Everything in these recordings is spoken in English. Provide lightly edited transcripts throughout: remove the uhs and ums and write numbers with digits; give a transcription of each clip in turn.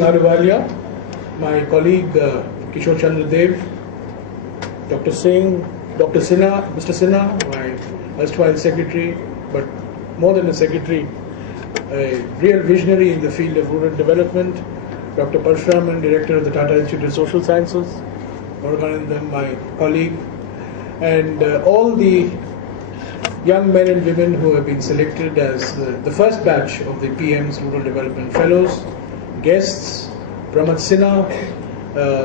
Ahluwalia, my colleague Kishore Chandra Dev, Dr. Singh, Dr. Sinha, Mr. Sinha, my erstwhile secretary, but more than a secretary, a real visionary in the field of rural development, Dr. Parshuraman, director of the Tata Institute of Social Sciences, Muruganandam, my colleague, and all the young men and women who have been selected as the first batch of the PM's Rural Development Fellows, guests, Pramod Sinha,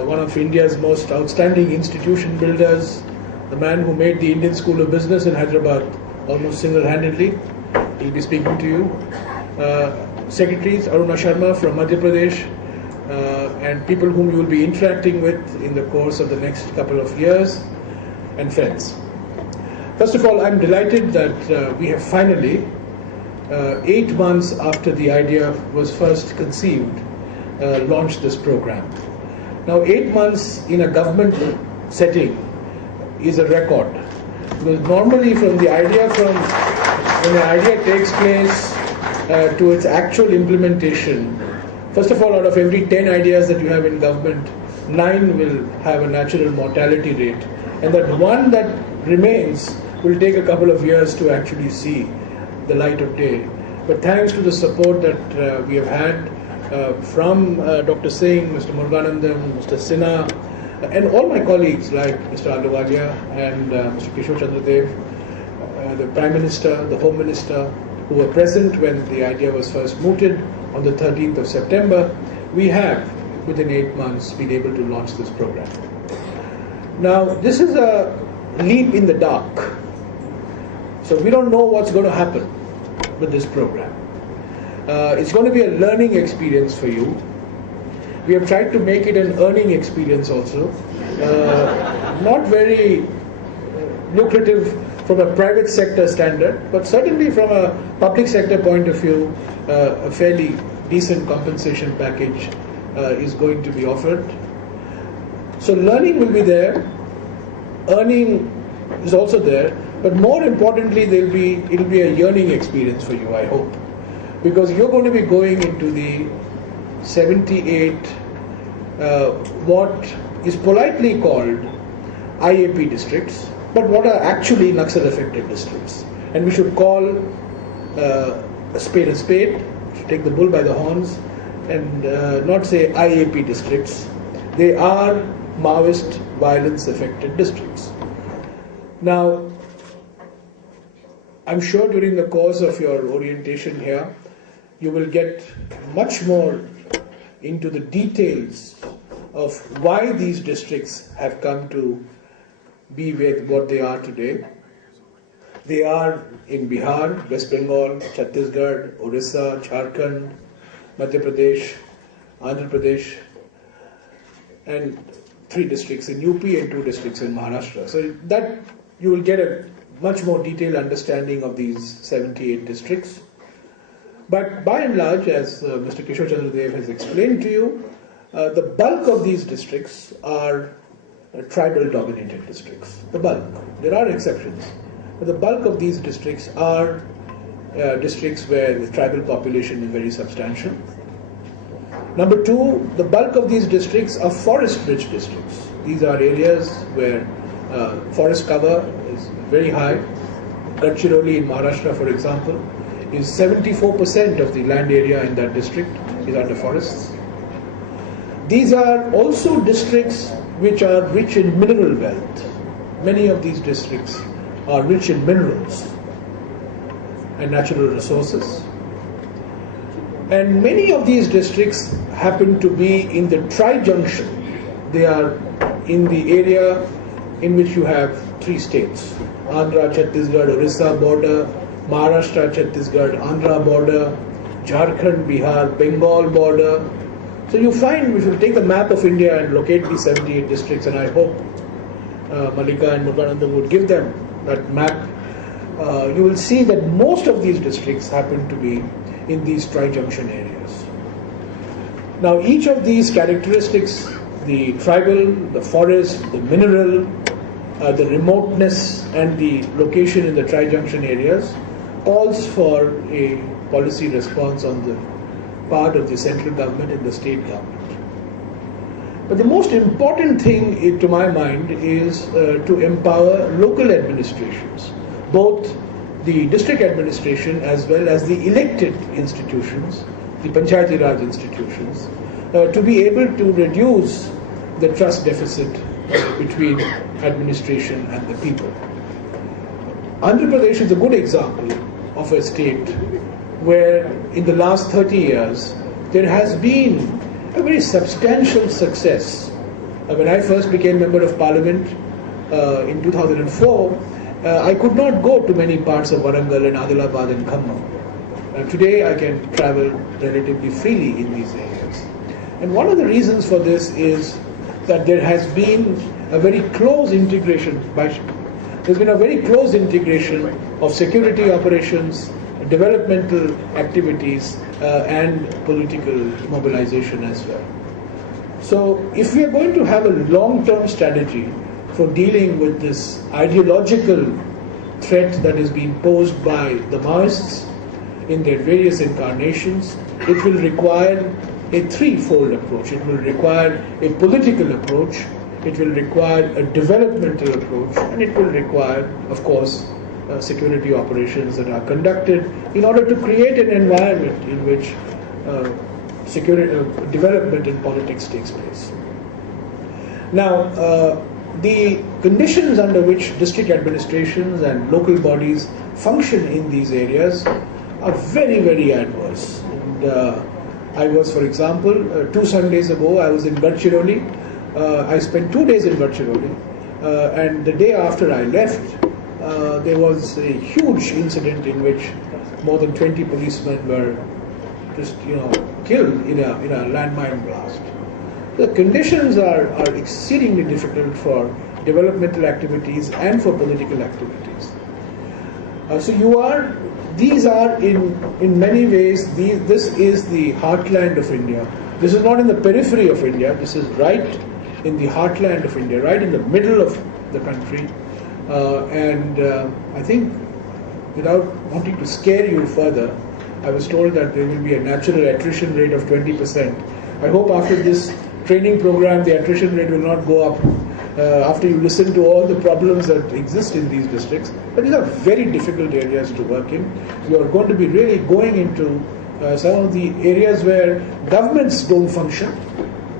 one of India's most outstanding institution builders, the man who made the Indian School of Business in Hyderabad almost single-handedly. He'll be speaking to you. Secretaries, Aruna Sharma from Madhya Pradesh, and people whom you will be interacting with in the course of the next couple of years, and friends. First of all, I'm delighted that we have finally, 8 months after the idea was first conceived, launched this program. Now, 8 months in a government setting is a record, because normally when the idea takes place to its actual implementation, first of all, out of every 10 ideas that you have in government, 9 will have a natural mortality rate, and that one that remains will take a couple of years to actually see the light of day. But thanks to the support that we have had from Dr. Singh, Mr. Muruganandam, Mr. Sinha, and all my colleagues like Mr. Ahluwalia and Mr. Kishore Chandra Dev, the Prime Minister, the Home Minister, who were present when the idea was first mooted on the 13th of September, we have, within 8 months, been able to launch this program. Now, this is a leap in the dark. So we don't know what's going to happen with this program. It's going to be a learning experience for you. We have tried to make it an earning experience also. Not very lucrative from a private sector standard, but certainly from a public sector point of view, a fairly decent compensation package is going to be offered. So learning will be there, earning is also there, but more importantly, it'll be a yearning experience for you, I hope, because you're going to be going into the 78 what is politely called IAP districts, but what are actually Naxal affected districts. And we should call a spade, should take the bull by the horns, and not say IAP districts. They are Maoist violence affected districts. Now, I'm sure during the course of your orientation here, you will get much more into the details of why these districts have come to be with what they are today. They are in Bihar, West Bengal, Chhattisgarh, Orissa, Jharkhand, Madhya Pradesh, Andhra Pradesh, and 3 districts in UP and 2 districts in Maharashtra. So that you will get a much more detailed understanding of these 78 districts. But by and large, as Mr. Kishore Chandra Dev has explained to you, the bulk of these districts are tribal dominated districts. The bulk. There are exceptions. But the bulk of these districts are districts where the tribal population is very substantial. Number 2, the bulk of these districts are forest-rich districts. These are areas where forest cover is very high. Gadchiroli in Maharashtra, for example, is 74% of the land area in that district is under forests. These are also districts which are rich in mineral wealth. Many of these districts are rich in minerals and natural resources. And many of these districts happen to be in the tri-junction. They are in the area in which you have 3 states, Andhra, Chhattisgarh, Orissa border, Maharashtra, Chhattisgarh, Andhra border, Jharkhand, Bihar, Bengal border. So you find, if you take the map of India and locate these 78 districts, and I hope Malika and Muruganandam would give them that map, you will see that most of these districts happen to be in these tri-junction areas. Now, each of these characteristics, the tribal, the forest, the mineral, the remoteness, and the location in the tri-junction areas, calls for a policy response on the part of the central government and the state government. But the most important thing, to my mind, is to empower local administrations, both the district administration as well as the elected institutions, the Panchayati Raj institutions, to be able to reduce the trust deficit between administration and the people. Andhra Pradesh is a good example of a state where in the last 30 years there has been a very substantial success. When I first became Member of Parliament in 2004, I could not go to many parts of Warangal and Adilabad and Khammam. Today I can travel relatively freely in these areas. And one of the reasons for this is that there has been a very close integration of security operations, developmental activities, and political mobilization as well. So if we are going to have a long-term strategy for dealing with this ideological threat that is being posed by the Maoists in their various incarnations, it will require a threefold approach. It will require a political approach, it will require a developmental approach, and it will require, of course, security operations that are conducted in order to create an environment in which development in politics takes place. Now, the conditions under which district administrations and local bodies function in these areas are very, very adverse. And, I was, for example, 2 Sundays ago, I was in Gadchiroli. I spent 2 days in Gadchiroli, and the day after I left, there was a huge incident in which more than 20 policemen were just, killed in a landmine blast. The conditions are exceedingly difficult for developmental activities and for political activities. These are in many ways, this is the heartland of India. This is not in the periphery of India, this is right in the heartland of India, right in the middle of the country. I think, without wanting to scare you further, I was told that there will be a natural attrition rate of 20%. I hope after this training program the attrition rate will not go up after you listen to all the problems that exist in these districts. But these are very difficult areas to work in. You are going to be really going into some of the areas where governments don't function.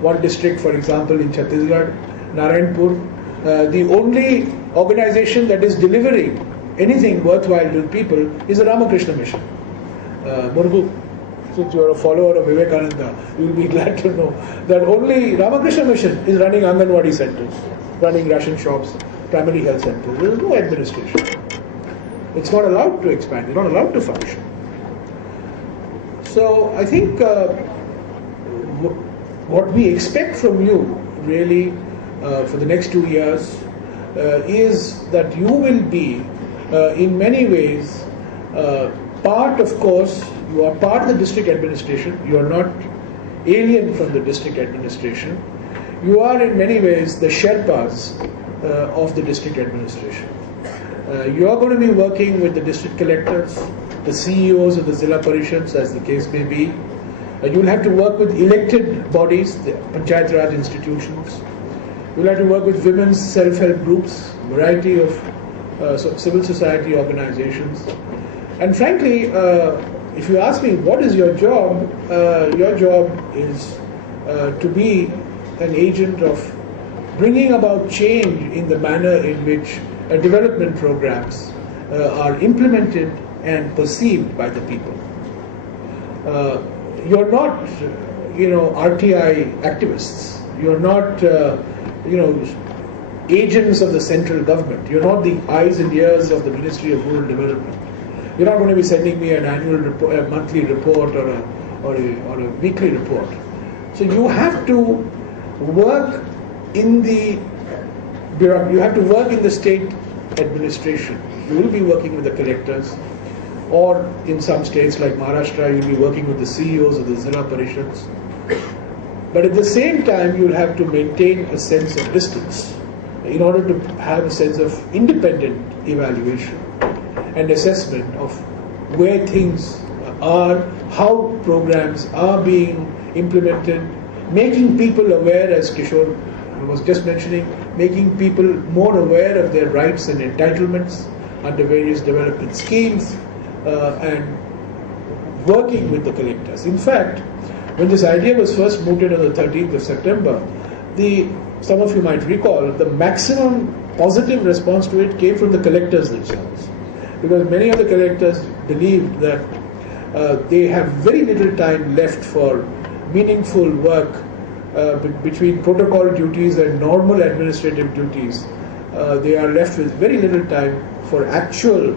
One district, for example, in Chhattisgarh, Narayanpur, the only organization that is delivering anything worthwhile to people is the Ramakrishna Mission. Murgu, since you are a follower of Vivekananda, you will be glad to know that only Ramakrishna Mission is running Anganwadi centers, running ration shops, primary health centers. There is no administration. It's not allowed to expand, it's not allowed to function. So I think what we expect from you really for the next 2 years is that you will be in many ways part, of course, you are part of the district administration, you are not alien from the district administration, you are in many ways the Sherpas of the district administration. You are going to be working with the district collectors, the CEOs of the Zilla Parishads, as the case may be. You will have to work with elected bodies, the Panchayat Raj institutions. You will have to work with women's self-help groups, variety of civil society organizations. And frankly, if you ask me what is your job is to be an agent of bringing about change in the manner in which development programs are implemented and perceived by the people. You're not, RTI activists. You're not, agents of the central government. You're not the eyes and ears of the Ministry of Rural Development. You're not going to be sending me an annual report, a monthly report, or a weekly report. So you have to work in the you have to work in the state administration. You will be working with the collectors, or in some states like Maharashtra, you'll be working with the CEOs of the Zilla Parishads. But at the same time, you'll have to maintain a sense of distance in order to have a sense of independent evaluation and assessment of where things are, how programs are being implemented, making people aware, as Kishore was just mentioning, making people more aware of their rights and entitlements under various development schemes, and working with the collectors. In fact, when this idea was first mooted on the 13th of September, some of you might recall, the maximum positive response to it came from the collectors themselves. Because many of the collectors believed that they have very little time left for meaningful work between protocol duties and normal administrative duties. They are left with very little time for actual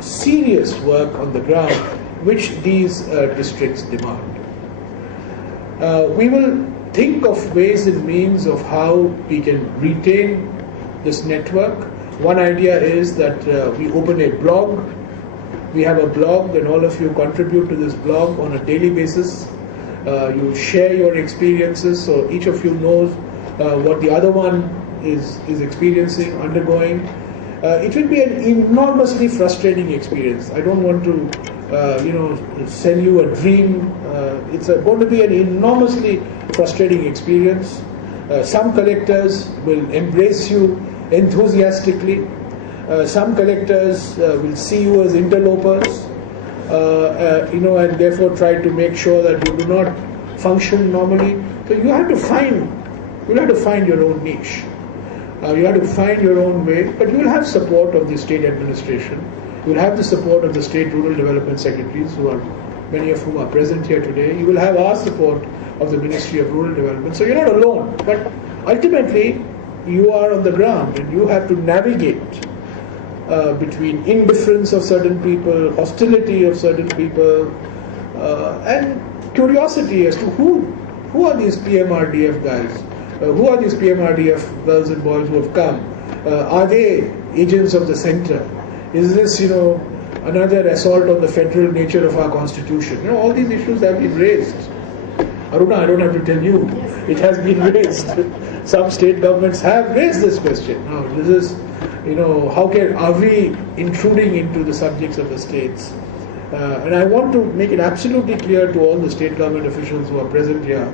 serious work on the ground, which these districts demand. We will think of ways and means of how we can retain this network. One idea is that we open a blog. We have a blog, and all of you contribute to this blog on a daily basis. You share your experiences, so each of you knows what the other one is experiencing, undergoing. It will be an enormously frustrating experience. I don't want to, sell you a dream. It's going to be an enormously frustrating experience. Some collectors will embrace you enthusiastically. Some collectors will see you as interlopers, and therefore try to make sure that you do not function normally. So you have to find your own niche. You have to find your own way, but you will have support of the state administration. You will have the support of the state rural development secretaries, many of whom are present here today. You will have our support of the Ministry of Rural Development. So you're not alone, but ultimately you are on the ground and you have to navigate between indifference of certain people, hostility of certain people, and curiosity as to who are these PMRDF guys? Who are these PMRDF girls and boys who have come? Are they agents of the center? Is this, another assault on the federal nature of our constitution? All these issues have been raised. Aruna, I don't have to tell you, it has been raised. Some state governments have raised this question. Now, this is, are we intruding into the subjects of the states? And I want to make it absolutely clear to all the state government officials who are present here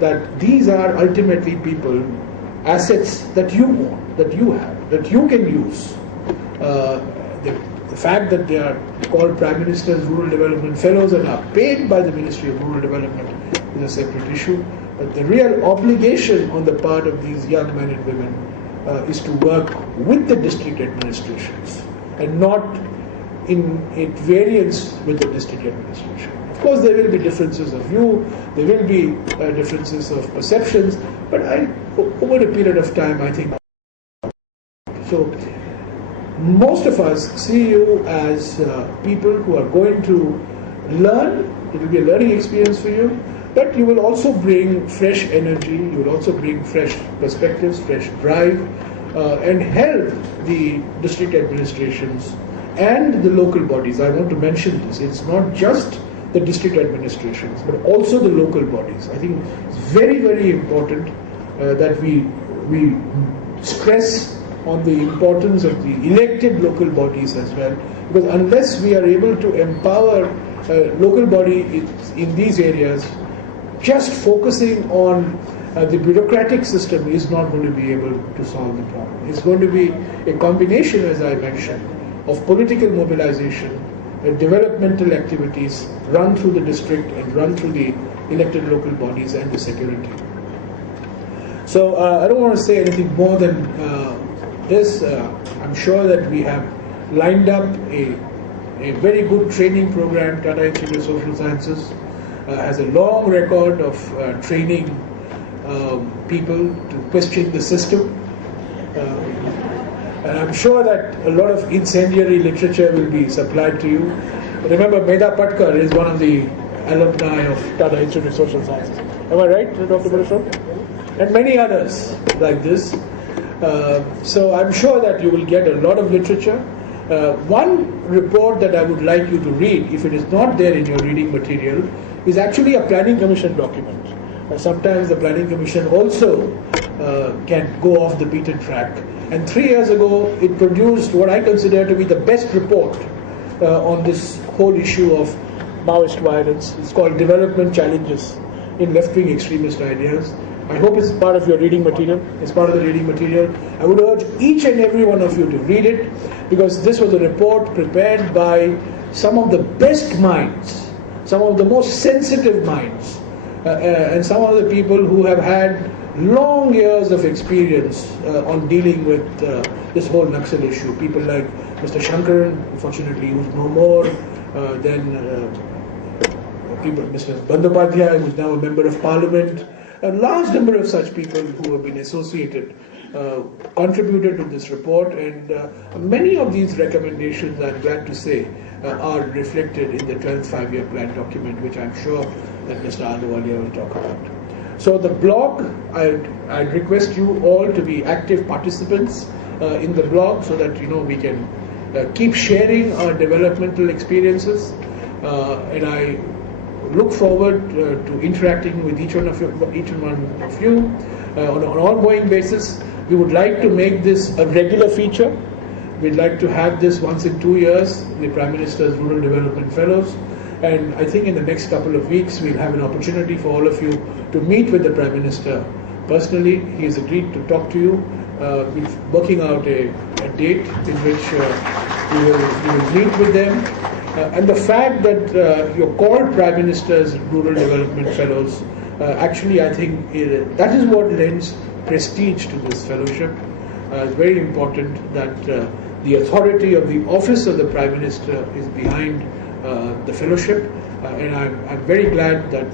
that these are ultimately people, assets that you own, that you have, that you can use. The fact that they are called Prime Minister's Rural Development Fellows and are paid by the Ministry of Rural Development is a separate issue. But the real obligation on the part of these young men and women is to work with the district administrations and not in variance with the district administration. Of course, there will be differences of view, there will be differences of perceptions, but over a period of time, I think. So, most of us see you as people who are going to learn. It will be a learning experience for you, but you will also bring fresh energy, you will also bring fresh perspectives, fresh drive, and help the district administrations and the local bodies. I want to mention this. It's not just the district administrations, but also the local bodies. I think it's very, very important that we stress on the importance of the elected local bodies as well, because unless we are able to empower local body in these areas, just focusing on the bureaucratic system is not going to be able to solve the problem. It's going to be a combination, as I mentioned, of political mobilization, developmental activities run through the district and run through the elected local bodies and the security. So I don't want to say anything more than this. I'm sure that we have lined up a very good training program. Tata Institute of Social Sciences has a long record of training people to question the system. And I'm sure that a lot of incendiary literature will be supplied to you. Remember, Medha Patkar is one of the alumni of Tata Institute of Social Sciences. Am I right, Dr. Parashar? And many others like this. So I'm sure that you will get a lot of literature. One report that I would like you to read, if it is not there in your reading material, is actually a planning commission document. Sometimes the planning commission also can go off the beaten track. And 3 years ago, it produced what I consider to be the best report on this whole issue of Maoist violence. It's called Development Challenges in Left-Wing Extremist Ideas. I hope it's part of your reading material. It's part of the reading material. I would urge each and every one of you to read it, because this was a report prepared by some of the best minds, some of the most sensitive minds, and some of the people who have had long years of experience on dealing with this whole Naxal issue. People like Mr. Shankaran, unfortunately, who's no more, people, Mr. Bandyopadhyay, who's now a member of Parliament. A large number of such people who have been associated contributed to this report, and many of these recommendations, I'm glad to say, are reflected in the 12th five-year plan document, which I'm sure that Mr. Ahluwalia will talk about. So the blog, I'd request you all to be active participants in the blog, so that we can keep sharing our developmental experiences, and I look forward to interacting with each one of you on an ongoing basis. We would like to make this a regular feature. We'd like to have this once in 2 years, the Prime Minister's Rural Development Fellows. And I think in the next couple of weeks, we'll have an opportunity for all of you to meet with the Prime Minister personally. He has agreed to talk to you. We're working out a date in which we will meet with them. And the fact that you're called Prime Minister's Rural Development Fellows, actually I think that is what lends prestige to this fellowship. It's very important that the authority of the office of the Prime Minister is behind the fellowship, and I'm very glad that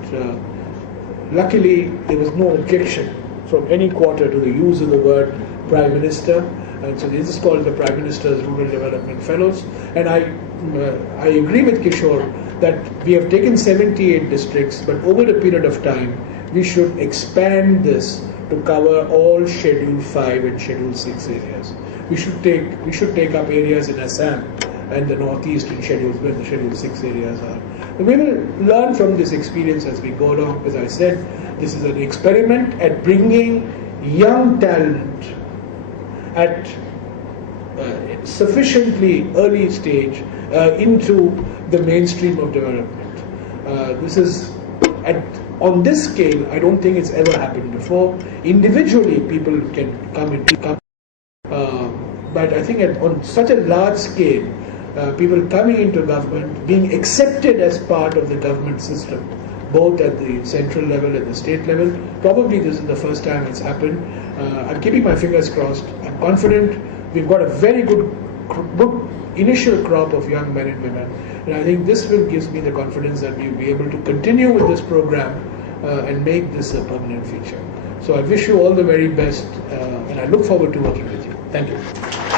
luckily there was no objection from any quarter to the use of the word Prime Minister, and so this is called the Prime Minister's Rural Development Fellows. And I agree with Kishore that we have taken 78 districts, but over a period of time we should expand this to cover all Schedule 5 and Schedule 6 areas. We should take up areas in Assam and the northeast in schedules where the Schedule 6 areas are. And we will learn from this experience as we go along. As I said, this is an experiment at bringing young talent at sufficiently early stage into the mainstream of development. This is on this scale, I don't think it's ever happened before. Individually, people can come, but I think on such a large scale, people coming into government, being accepted as part of the government system, both at the central level and the state level. Probably this is the first time it's happened. I'm keeping my fingers crossed. I'm confident. We've got a very good initial crop of young men and women, and I think this will give me the confidence that we'll be able to continue with this program and make this a permanent feature. So I wish you all the very best, and I look forward to working with you. Thank you.